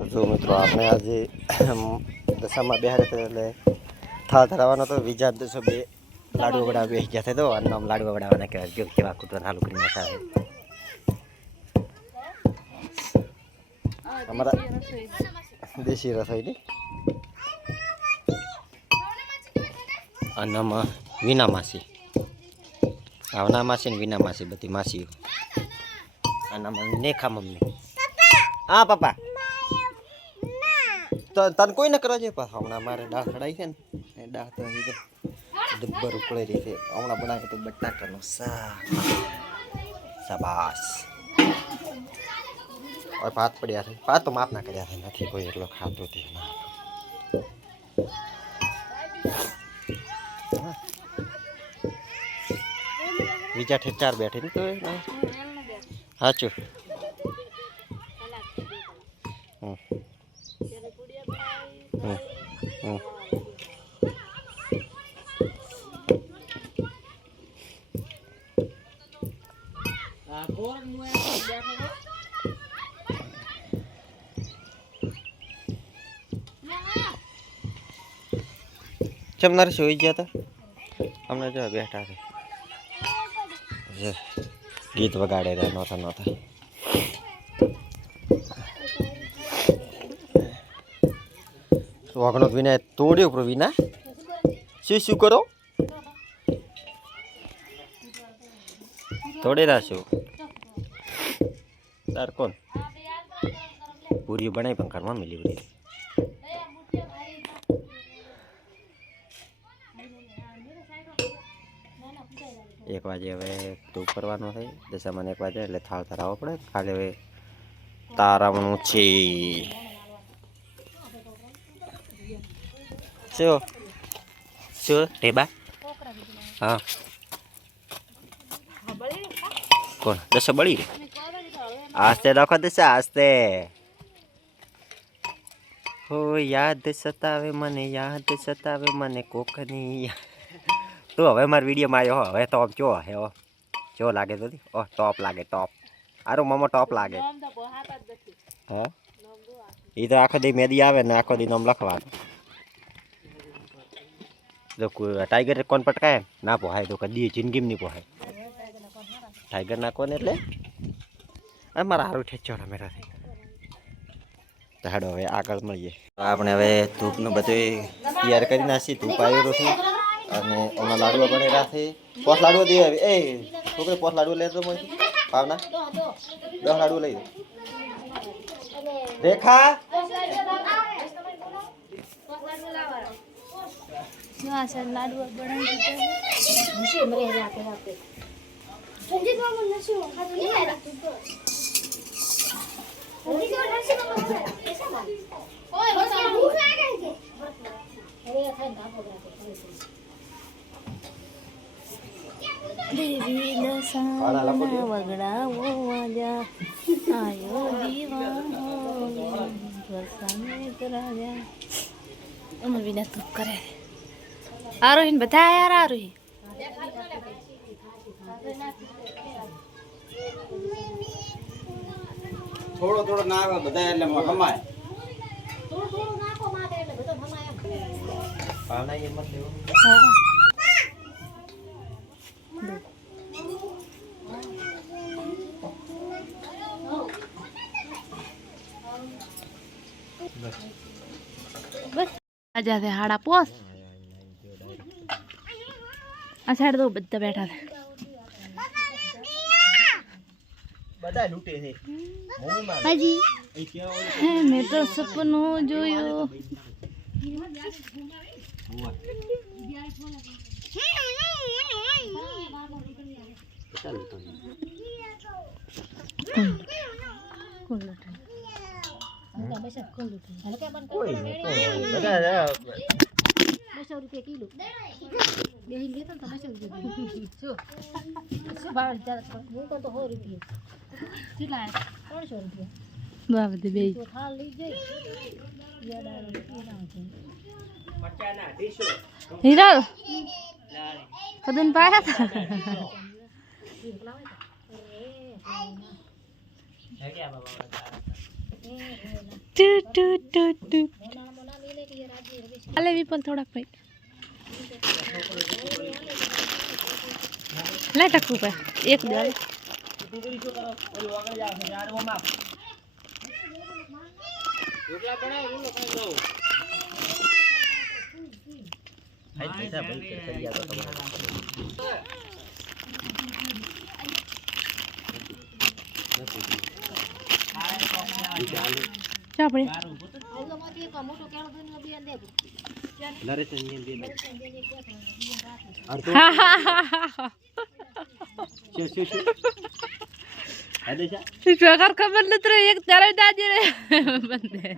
જો મિત્રો આપણે આજે દશામાં બેહારે તો એટલે થાળ ધરાવવાનો તો બીજા દિવસો બે લાડુ વડા બેસી ગયા હતા તો આમ લાડુ વડાવાના કહેવાય જો કેવા કૂતરા હાલું કરી નાખા છે અમારા દેશી રસોઈની આનામાં વિના માસી આવના માસી ને વિના માસી બધી માસીઓ આનામાં નેખા મમ્મી હા પપ્પા તો તને કોઈ ન કરો છે પાછા હમણાં મારે દાળ ચડાવી છે ને એ દાળ તો ડબ્બર ઉકળી રહી છે હમણાં બનાવી તો બટાકાનું શાક શાબાશ હવે ભાત પડ્યા છે ભાત તો માપ ના કર્યા છે નથી કોઈ એટલો ખાતો તે બીજા ઠેચાર બેઠી ને તો સાચું ચમનાર સુઈ ગયા હતા હમણાં જો બેઠા છે ગીત વગાડે રહ્યા નહોતા વાઘનો વિના તોડ્યો પર વિના શું કરો તોડી રાખશું તાર કોણ પૂરી બનાવી પણ ઘરમાં મિલી બધી 1 વાગે હવે ધૂપ કરવાનો થાય દશામાં 1 વાગે એટલે થાળ ધરાવવો પડે કાલે હવે તારાવવાનું છે શું ટેબા હા કોણ દશા બળી રે આસ્તે રાખો દશા આસ્તે હો યાદ સતાવે મને કોકની તો હવે મારા વિડીયોમાં આવ્યો હવે ટોપ જો લાગે તો ટોપ લાગે ટોપ આરો મામો ટોપ લાગે હા એ તો આખો દી મેદી આવે ને આખો દી નામ લખવાનું જો ટાઈગર કોણ પટકાય ના પોહાય તો કદી જિંદગીમાં નહીં પોહાય ટાઈગર ના કોણ એટલે મારા હારું ઠેચોડા મેરા થઈ તો હાડો હવે આગળ મળીએ આપણે હવે ધૂપનું બધું તૈયાર કરી નાખીએ ધૂપ આવ્યું છે અને ઓના લાડવા બનેલા છે પોસ લાડવા દે એ છોકરી પોસ લાડવા લેતો મને ભાવના 10 લાડવા લઈ દે રેખા લાડવા બનાવી દેવી દશાના વગડાવો વાજા આયો દીવાનો વસામે કરાવ્યા અમે વિના તું કરે આરોહીન બધા યાર આરોહી થોડો ના આવે બધા એટલે હમાય થોડો નાખો માથે એટલે બધો હમાય પાવના એ મત લેવો હા બસ આજા છે હાડા પોસ આ સાઈડ તો બધા બેઠા છે બધા લૂટે છે હાજી મેં તો સપનું જોયું હિરલ કદન પાયા હતા ટુ ટુ ટુ ટુ અલે વિપલ થોડાક ભાઈ લે ટકુ પે એક દે ચાપડે ખબર નથી એક તારે દાદી રે બંને